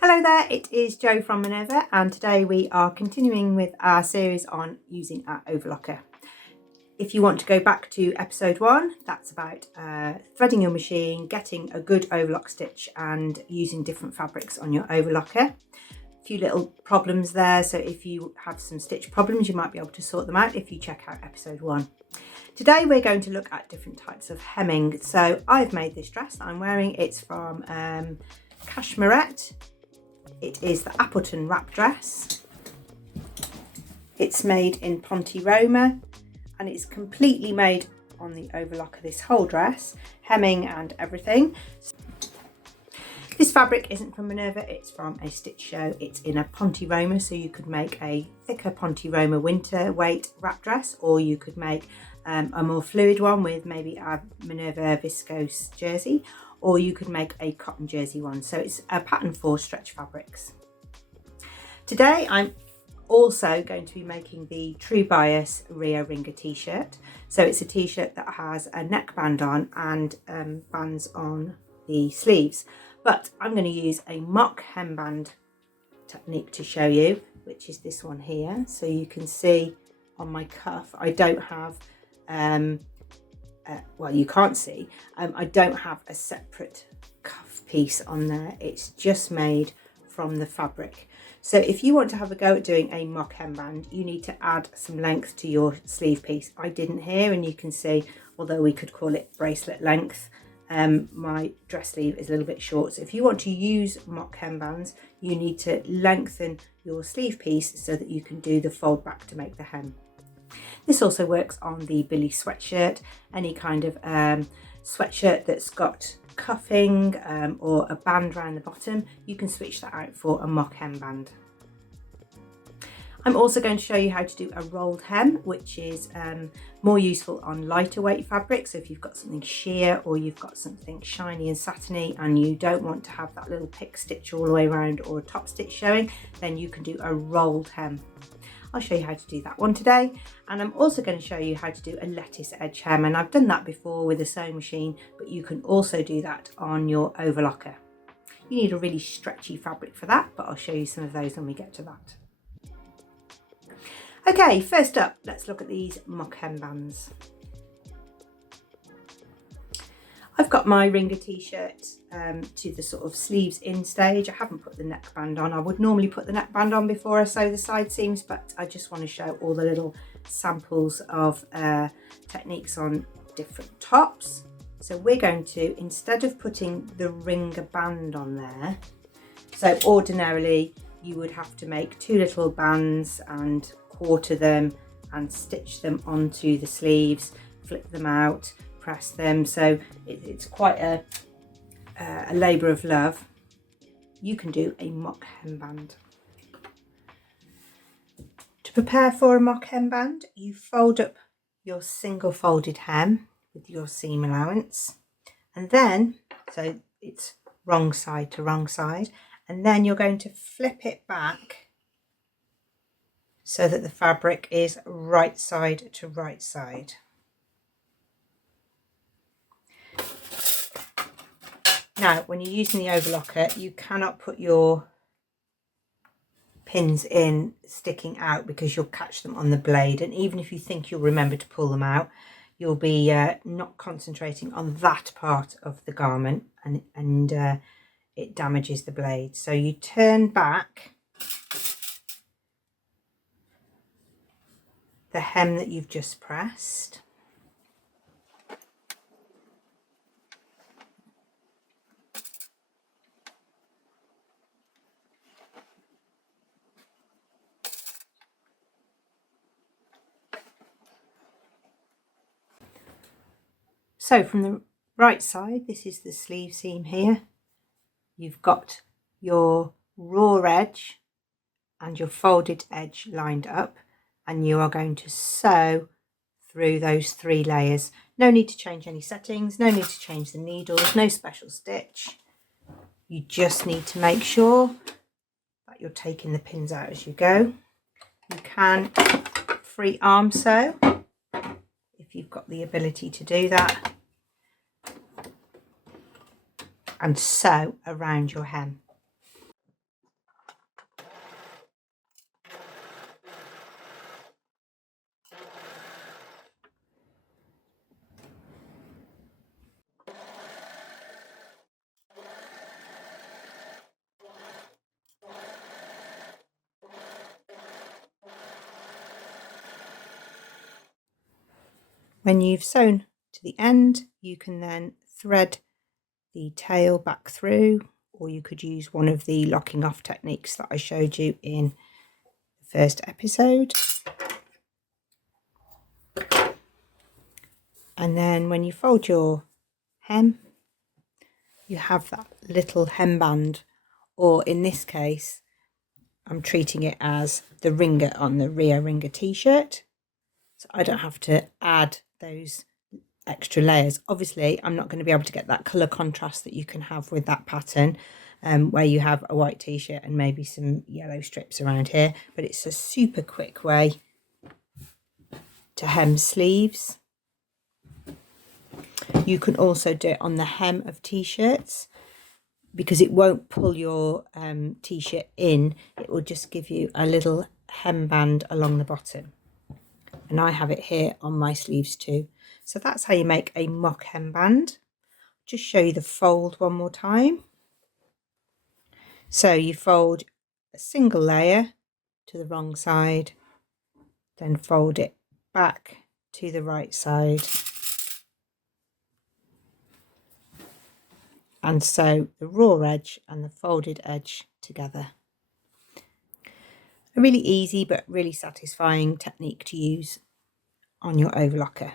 Hello there, it is Jo from Minerva, and today we are continuing with our series on using our overlocker. If you want to go back to episode 1, that's about threading your machine, getting a good overlock stitch and using different fabrics on your overlocker. A few little problems there, so if you have some stitch problems you might be able to sort them out if you check out episode 1. Today we're going to look at different types of hemming. So I've made this dress that I'm wearing. It's from Cashmerette. It is the Appleton wrap dress. It's made in Ponte Roma and it's completely made on the overlocker, this whole dress, hemming and everything. This fabric isn't from Minerva, it's from a stitch show. It's in a Ponte Roma, so you could make a thicker Ponte Roma winter weight wrap dress, or you could make a more fluid one with maybe a Minerva viscose jersey, or you could make a cotton jersey one. So it's a pattern for stretch fabrics. Today I'm also going to be making the True Bias Rio Ringer t-shirt. So it's a t-shirt that has a neckband on and bands on the sleeves, but I'm going to use a mock hemband technique to show you, which is this one here. So you can see on my cuff I don't have well, you can't see, I don't have a separate cuff piece on there. It's just made from the fabric. So if you want to have a go at doing a mock hemband, you need to add some length to your sleeve piece. I didn't here, and you can see, although we could call it bracelet length, my dress sleeve is a little bit short. So if you want to use mock hembands, you need to lengthen your sleeve piece so that you can do the fold back to make the hem. This also works on the Billy sweatshirt, any kind of sweatshirt that's got cuffing or a band around the bottom. You can switch that out for a mock hemband. I'm also going to show you how to do a rolled hem, which is more useful on lighter weight fabric. So if you've got something sheer or you've got something shiny and satiny and you don't want to have that little pick stitch all the way around or a top stitch showing, then you can do a rolled hem. I'll show you how to do that one today, and I'm also going to show you how to do a lettuce edge hem, and I've done that before with a sewing machine, but you can also do that on your overlocker. You need a really stretchy fabric for that, but I'll show you some of those when we get to that. Okay, first up, let's look at these mock hembands. I've got my Ringer t-shirt to the sort of sleeves in stage. I haven't put the neckband on. I would normally put the neckband on before I sew the side seams, but I just want to show all the little samples of techniques on different tops. So we're going to, instead of putting the Ringer band on there, so ordinarily you would have to make 2 little bands and quarter them and stitch them onto the sleeves, flip them out, press them, so it's quite a labour of love. You can do a mock hemband. To prepare for a mock hemband, you fold up your single folded hem with your seam allowance, and then, so it's wrong side to wrong side, and then you're going to flip it back so that the fabric is right side to right side. Now, when you're using the overlocker, you cannot put your pins in sticking out because you'll catch them on the blade, and even if you think you'll remember to pull them out, you'll be not concentrating on that part of the garment, and it damages the blade. So you turn back the hem that you've just pressed, so from the right side, this is the sleeve seam here. You've got your raw edge and your folded edge lined up, and you are going to sew through those 3 layers. No need to change any settings, no need to change the needles, no special stitch. You just need to make sure that you're taking the pins out as you go. You can free arm sew if you've got the ability to do that. and sew around your hem. When you've sewn to the end, you can then thread the tail back through, or you could use one of the locking off techniques that I showed you in the first episode. And then when you fold your hem, you have that little hemband, or in this case, I'm treating it as the ringer on the Rio Ringer t-shirt. So I don't have to add those extra layers. Obviously, I'm not going to be able to get that colour contrast that you can have with that pattern, where you have a white t-shirt and maybe some yellow strips around here, but it's a super quick way to hem sleeves. You can also do it on the hem of t-shirts, because it won't pull your t-shirt in, it will just give you a little hemband along the bottom. And I have it here on my sleeves too. So that's how you make a mock hemband. Just show you the fold one more time. So you fold a single layer to the wrong side, then fold it back to the right side, and sew the raw edge and the folded edge together. A really easy but really satisfying technique to use on your overlocker.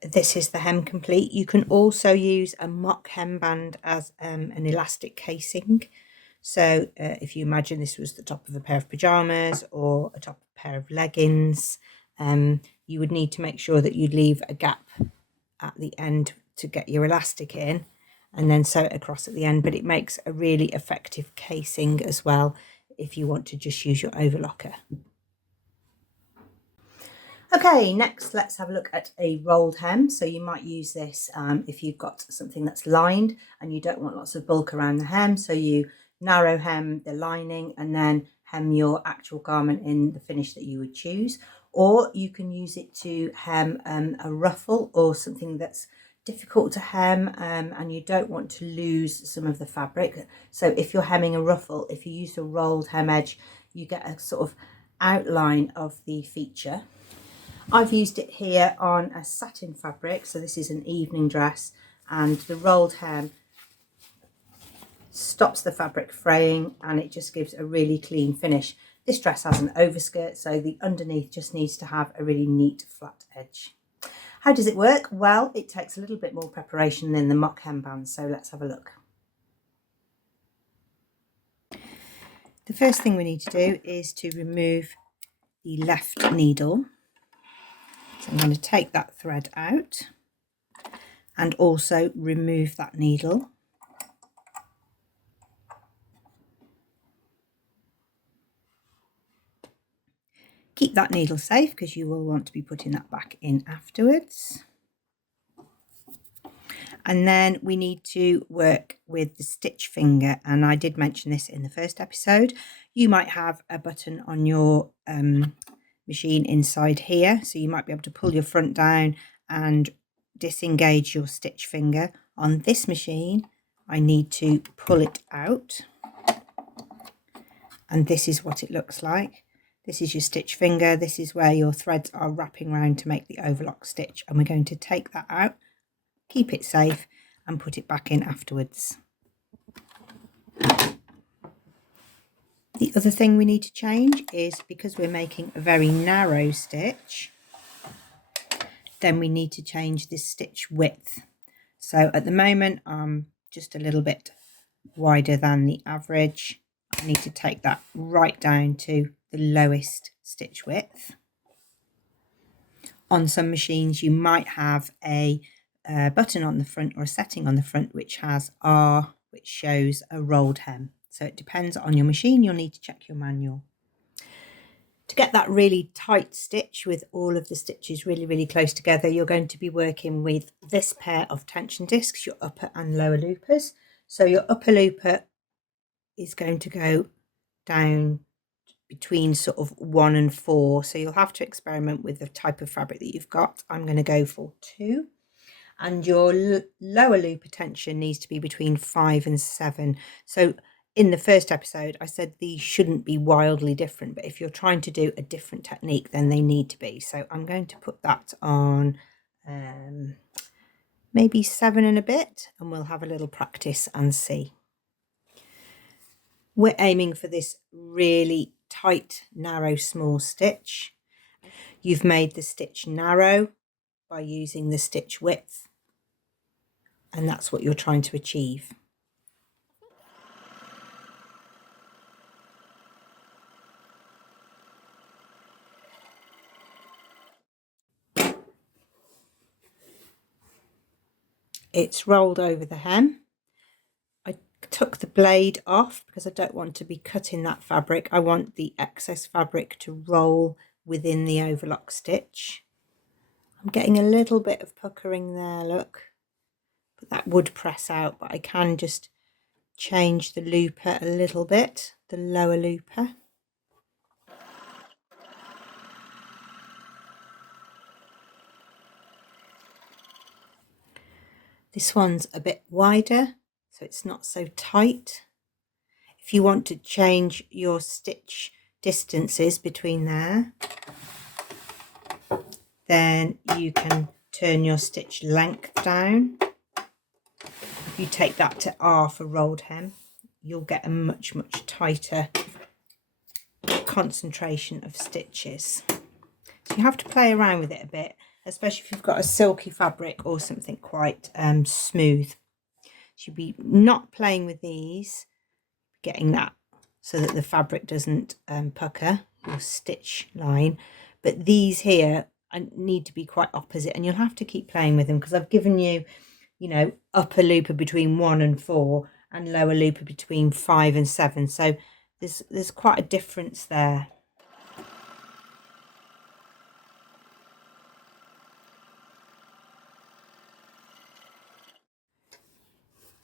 This is the hem complete. You can also use a mock hemband as an elastic casing. So if you imagine this was the top of a pair of pyjamas or a top of a pair of leggings, you would need to make sure that you'd leave a gap at the end to get your elastic in, and then sew it across at the end. But it makes a really effective casing as well if you want to just use your overlocker. Okay, next let's have a look at a rolled hem. So you might use this if you've got something that's lined and you don't want lots of bulk around the hem. So you narrow hem the lining and then hem your actual garment in the finish that you would choose. Or you can use it to hem a ruffle or something that's difficult to hem and you don't want to lose some of the fabric. So if you're hemming a ruffle, if you use a rolled hem edge, you get a sort of outline of the feature. I've used it here on a satin fabric, so this is an evening dress, and the rolled hem stops the fabric fraying and it just gives a really clean finish. This dress has an overskirt, so the underneath just needs to have a really neat flat edge. How does it work? Well, it takes a little bit more preparation than the mock hemband, so let's have a look. The first thing we need to do is to remove the left needle. So I'm going to take that thread out and also remove that needle. Keep that needle safe because you will want to be putting that back in afterwards. And then we need to work with the stitch finger, and I did mention this in the first episode. You might have a button on your machine inside here, so you might be able to pull your front down and disengage your stitch finger. On this machine I need to pull it out, and this is what it looks like. This is your stitch finger. This is where your threads are wrapping around to make the overlock stitch, and we're going to take that out, keep it safe and put it back in afterwards. The other thing we need to change is, because we're making a very narrow stitch, then we need to change this stitch width. So at the moment I'm just a little bit wider than the average. I need to take that right down to the lowest stitch width. On some machines you might have a button on the front or a setting on the front which has R, which shows a rolled hem. So it depends on your machine. You'll need to check your manual. To get that really tight stitch with all of the stitches really close together, you're going to be working with this pair of tension discs, your upper and lower loopers. So your upper looper is going to go down between sort of 1 and 4. So you'll have to experiment with the type of fabric that you've got. I'm going to go for 2. And your lower looper tension needs to be between 5 and 7. So in the first episode, I said these shouldn't be wildly different, but if you're trying to do a different technique, then they need to be. So I'm going to put that on maybe 7 and a bit, and we'll have a little practice and see. We're aiming for this really tight, narrow, small stitch. You've made the stitch narrow by using the stitch width, and that's what you're trying to achieve. It's rolled over the hem. I took the blade off because I don't want to be cutting that fabric. I want the excess fabric to roll within the overlock stitch. I'm getting a little bit of puckering there, look, but that would press out, but I can just change the looper a little bit, the lower looper. This one's a bit wider, so it's not so tight. If you want to change your stitch distances between there, then you can turn your stitch length down. If you take that to R for rolled hem, you'll get a much tighter concentration of stitches. So you have to play around with it a bit, especially if you've got a silky fabric or something quite smooth. You'll be not playing with these, getting that so that the fabric doesn't pucker your stitch line, but these here need to be quite opposite, and you'll have to keep playing with them because I've given you, you know, upper looper between 1 and 4 and lower looper between 5 and 7, so there's quite a difference there.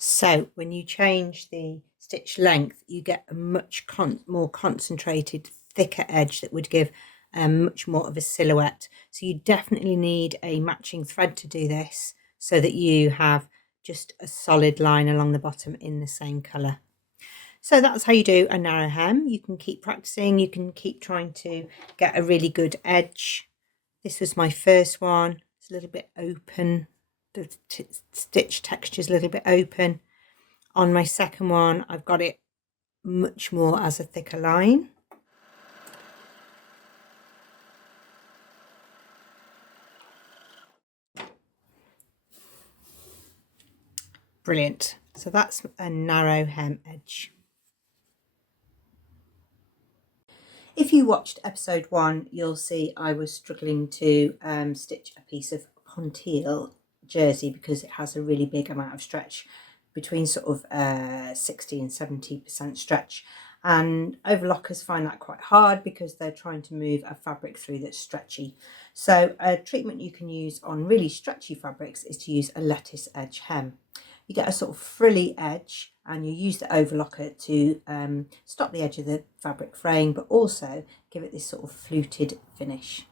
So when you change the stitch length, you get a much more concentrated, thicker edge that would give much more of a silhouette. So you definitely need a matching thread to do this so that you have just a solid line along the bottom in the same colour. So that's how you do a narrow hem. You can keep practicing, you can keep trying to get a really good edge. This was my first one. It's a little bit open. The stitch texture is a little bit open. On my second one, I've got it much more as a thicker line. Brilliant. So that's a narrow hem edge. If you watched episode 1, you'll see I was struggling to stitch a piece of pontile jersey because it has a really big amount of stretch, between sort of 60 and 70% stretch, and overlockers find that quite hard because they're trying to move a fabric through that's stretchy. So a treatment you can use on really stretchy fabrics is to use a lettuce edge hem. You get a sort of frilly edge and you use the overlocker to stop the edge of the fabric fraying, but also give it this sort of fluted finish.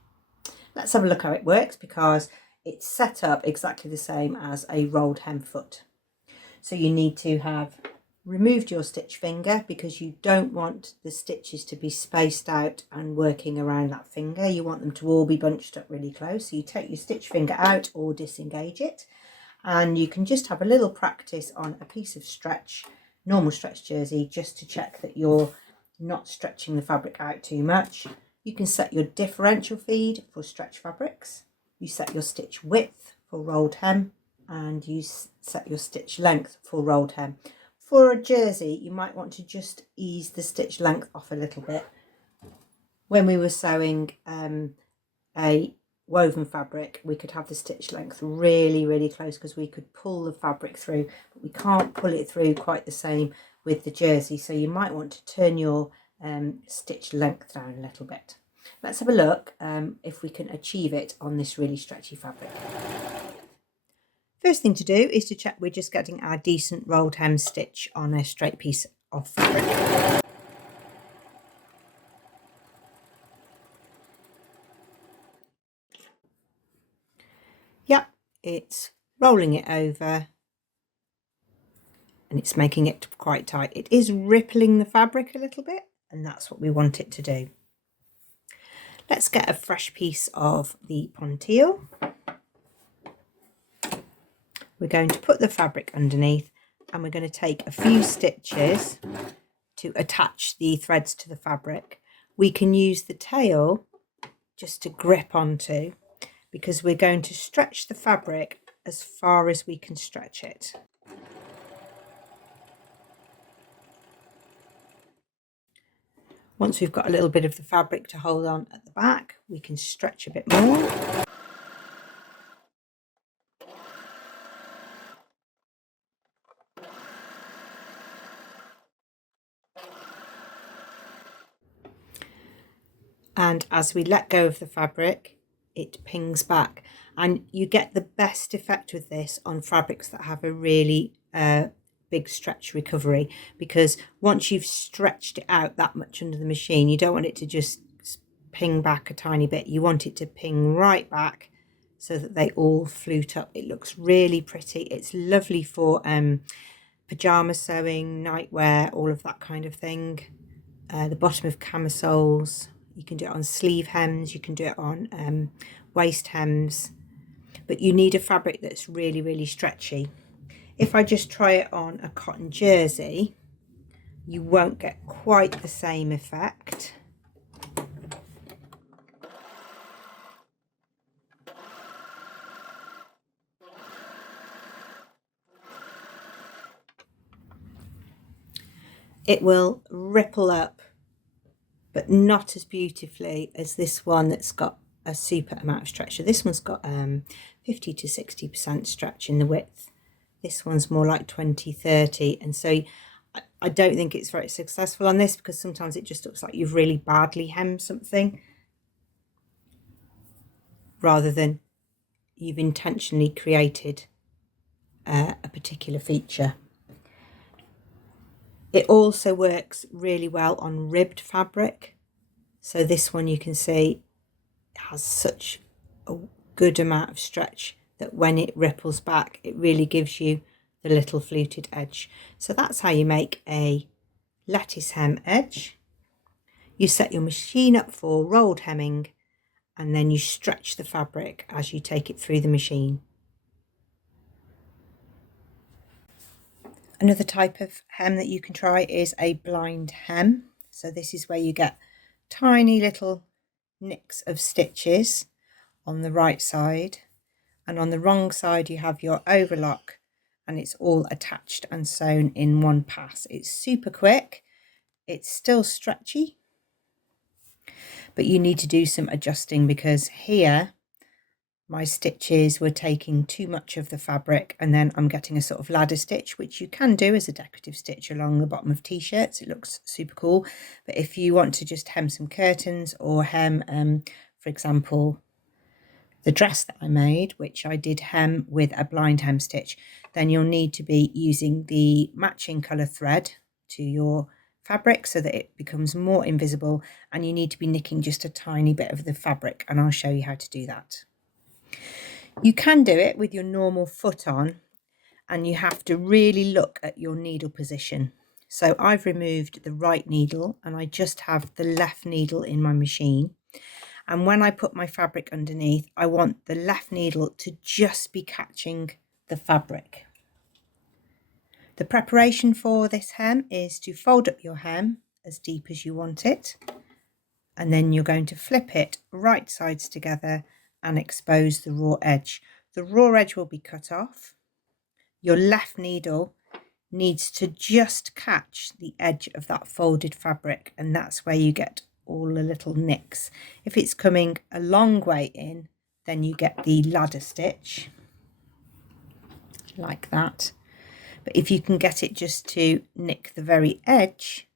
Let's have a look how it works, because it's set up exactly the same as a rolled hem foot. So you need to have removed your stitch finger because you don't want the stitches to be spaced out and working around that finger. You want them to all be bunched up really close. So you take your stitch finger out or disengage it, and you can just have a little practice on a piece of stretch, normal stretch jersey, just to check that you're not stretching the fabric out too much. You can set your differential feed for stretch fabrics. You set your stitch width for rolled hem, and you set your stitch length for rolled hem. For a jersey, you might want to just ease the stitch length off a little bit. When we were sewing a woven fabric, we could have the stitch length really close because we could pull the fabric through, but we can't pull it through quite the same with the jersey, so you might want to turn your stitch length down a little bit. Let's have a look if we can achieve it on this really stretchy fabric. First thing to do is to check we're just getting our decent rolled hem stitch on a straight piece of fabric. Yep, it's rolling it over and it's making it quite tight. It is rippling the fabric a little bit, and that's what we want it to do. Let's get a fresh piece of the pontille. We're going to put the fabric underneath, and we're going to take a few stitches to attach the threads to the fabric. We can use the tail just to grip onto, because we're going to stretch the fabric as far as we can stretch it. Once we've got a little bit of the fabric to hold on at the back, we can stretch a bit more. And as we let go of the fabric, it pings back. And you get the best effect with this on fabrics that have a really big stretch recovery, because once you've stretched it out that much under the machine, you don't want it to just ping back a tiny bit. You want it to ping right back so that they all flute up. It looks really pretty. It's lovely for pajama sewing, nightwear, all of that kind of thing. The bottom of camisoles. You can do it on sleeve hems, you can do it on waist hems, but you need a fabric that's really, really stretchy. If I just try it on a cotton jersey, you won't get quite the same effect. It will ripple up, but not as beautifully as this one that's got a super amount of stretch. So this one's got 50 to 60% stretch in the width. This one's more like 20-30, and so I don't think it's very successful on this, because sometimes it just looks like you've really badly hemmed something rather than you've intentionally created a particular feature. It also works really well on ribbed fabric. So this one, you can see, has such a good amount of stretch that when it ripples back, it really gives you the little fluted edge. So that's how you make a lattice hem edge. You set your machine up for rolled hemming, and then you stretch the fabric as you take it through the machine. Another type of hem that you can try is a blind hem. So this is where you get tiny little nicks of stitches on the right side, and on the wrong side you have your overlock, and it's all attached and sewn in one pass. It's super quick, it's still stretchy, but you need to do some adjusting, because here my stitches were taking too much of the fabric, and then I'm getting a sort of ladder stitch, which you can do as a decorative stitch along the bottom of t-shirts. It looks super cool. But if you want to just hem some curtains, or hem, for example, the dress that I made, which I did hem with a blind hem stitch, then you'll need to be using the matching colour thread to your fabric so that it becomes more invisible, and you need to be nicking just a tiny bit of the fabric, and I'll show you how to do that. You can do it with your normal foot on, and you have to really look at your needle position. So I've removed the right needle and I just have the left needle in my machine. And when I put my fabric underneath, I want the left needle to just be catching the fabric. The preparation for this hem is to fold up your hem as deep as you want it, and then you're going to flip it right sides together and expose the raw edge. The raw edge will be cut off. Your left needle needs to just catch the edge of that folded fabric, and that's where you get all the little nicks. If it's coming a long way in, then you get the ladder stitch like that. But if you can get it just to nick the very edge,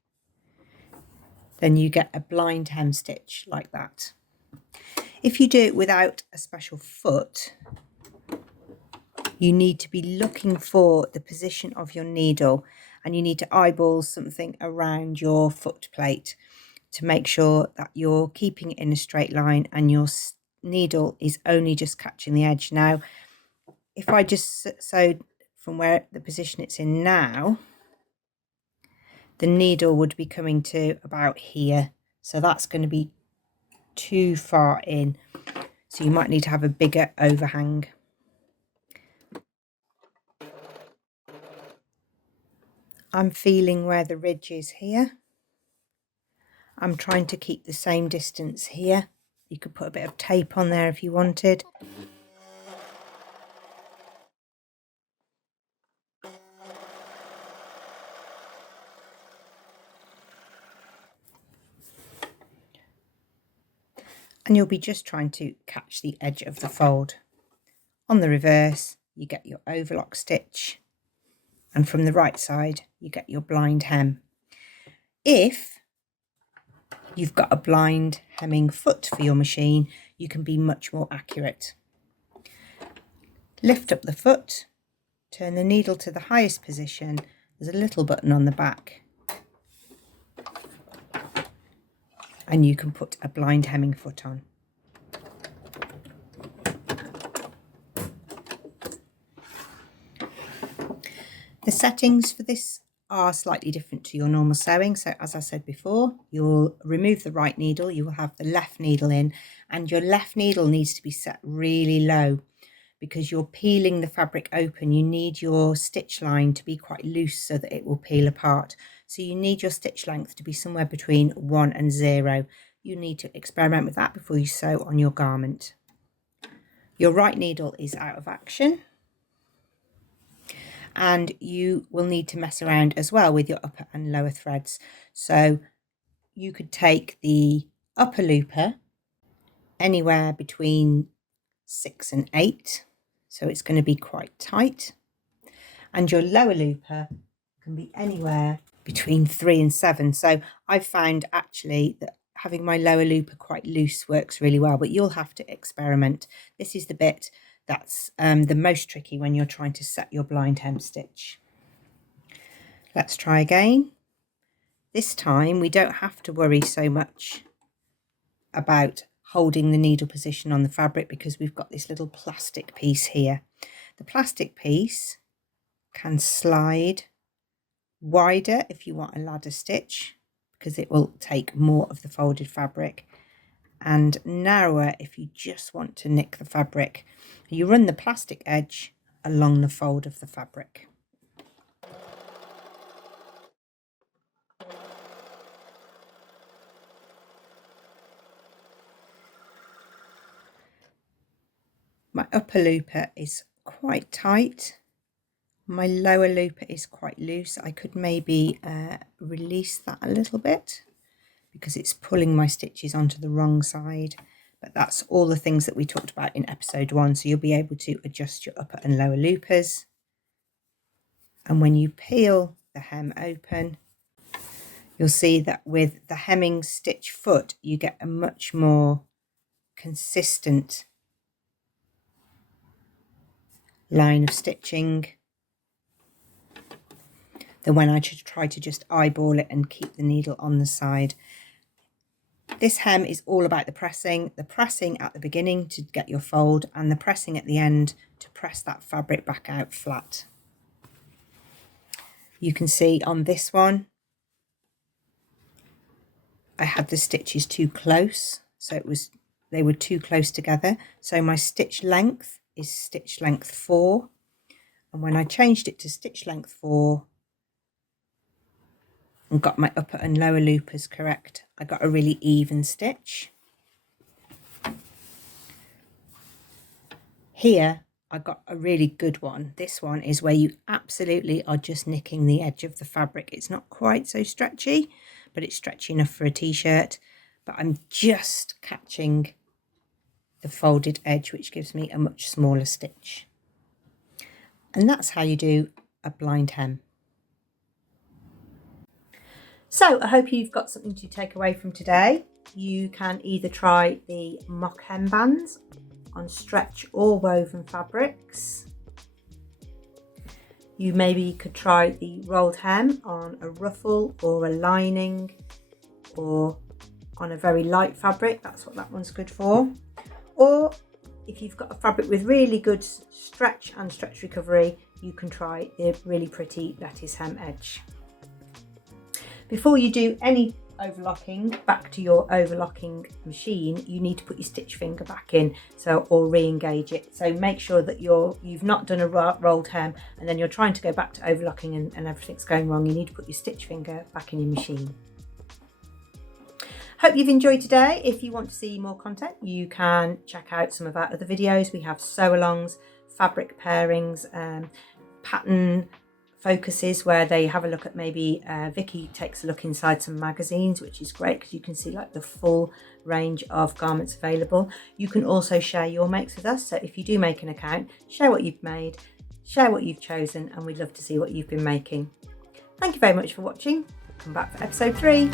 then you get a blind hem stitch like that. If you do it without a special foot, you need to be looking for the position of your needle, and you need to eyeball something around your foot plate to make sure that you're keeping it in a straight line and your needle is only just catching the edge. Now, if I just sewed from where the position it's in now, the needle would be coming to about here. So that's going to be too far in. So you might need to have a bigger overhang. I'm feeling where the ridge is here. I'm trying to keep the same distance here. You could put a bit of tape on there if you wanted. And you'll be just trying to catch the edge of the fold. On the reverse, you get your overlock stitch, and from the right side, you get your blind hem. If you've got a blind hemming foot for your machine, you can be much more accurate. Lift up the foot, turn the needle to the highest position. There's a little button on the back, and you can put a blind hemming foot on. The settings for this are slightly different to your normal sewing. So as I said before, you'll remove the right needle, you will have the left needle in, and your left needle needs to be set really low because you're peeling the fabric open. You need your stitch line to be quite loose so that it will peel apart. So you need your stitch length to be somewhere between 1 and 0. You need to experiment with that before you sew on your garment. Your right needle is out of action, and you will need to mess around as well with your upper and lower threads. So you could take the upper looper anywhere between 6 and 8, so it's going to be quite tight, and your lower looper can be anywhere between 3 and 7. So I've found actually that having my lower looper quite loose works really well, but you'll have to experiment. This is the bit that's the most tricky when you're trying to set your blind hem stitch. Let's try again. This time we don't have to worry so much about holding the needle position on the fabric because we've got this little plastic piece here. The plastic piece can slide wider if you want a ladder stitch because it will take more of the folded fabric, and narrower if you just want to nick the fabric. You run the plastic edge along the fold of the fabric. My upper looper is quite tight. My lower looper is quite loose. I could maybe release that a little bit because it's pulling my stitches onto the wrong side. But that's all the things that we talked about in episode 1. So you'll be able to adjust your upper and lower loopers. And when you peel the hem open, you'll see that with the hemming stitch foot, you get a much more consistent line of stitching than when I try to just eyeball it and keep the needle on the side. This hem is all about the pressing at the beginning to get your fold, and the pressing at the end to press that fabric back out flat. You can see on this one, I had the stitches too close, so they were too close together. So my stitch length is stitch length 4, and when I changed it to stitch length 4 and got my upper and lower loopers correct, I got a really even stitch. Here I got a really good one. This one is where you absolutely are just nicking the edge of the fabric. It's not quite so stretchy, but it's stretchy enough for a t-shirt, but I'm just catching the folded edge, which gives me a much smaller stitch. And that's how you do a blind hem. So I hope you've got something to take away from today. You can either try the mock hembands on stretch or woven fabrics. You maybe could try the rolled hem on a ruffle or a lining or on a very light fabric. That's what that one's good for. Or if you've got a fabric with really good stretch and stretch recovery, you can try the really pretty lettuce hem edge. Before you do any overlocking back to your overlocking machine, you need to put your stitch finger back in or re-engage it. So make sure that you've not done a rolled hem and then you're trying to go back to overlocking and everything's going wrong. You need to put your stitch finger back in your machine. Hope you've enjoyed today. If you want to see more content, you can check out some of our other videos. We have sew-alongs, fabric pairings, pattern focuses where they have a look at maybe Vicky takes a look inside some magazines, which is great because you can see like the full range of garments available. You can also share your makes with us. So if you do make an account, share what you've made, share what you've chosen, and we'd love to see what you've been making. Thank you very much for watching. Come back for episode 3.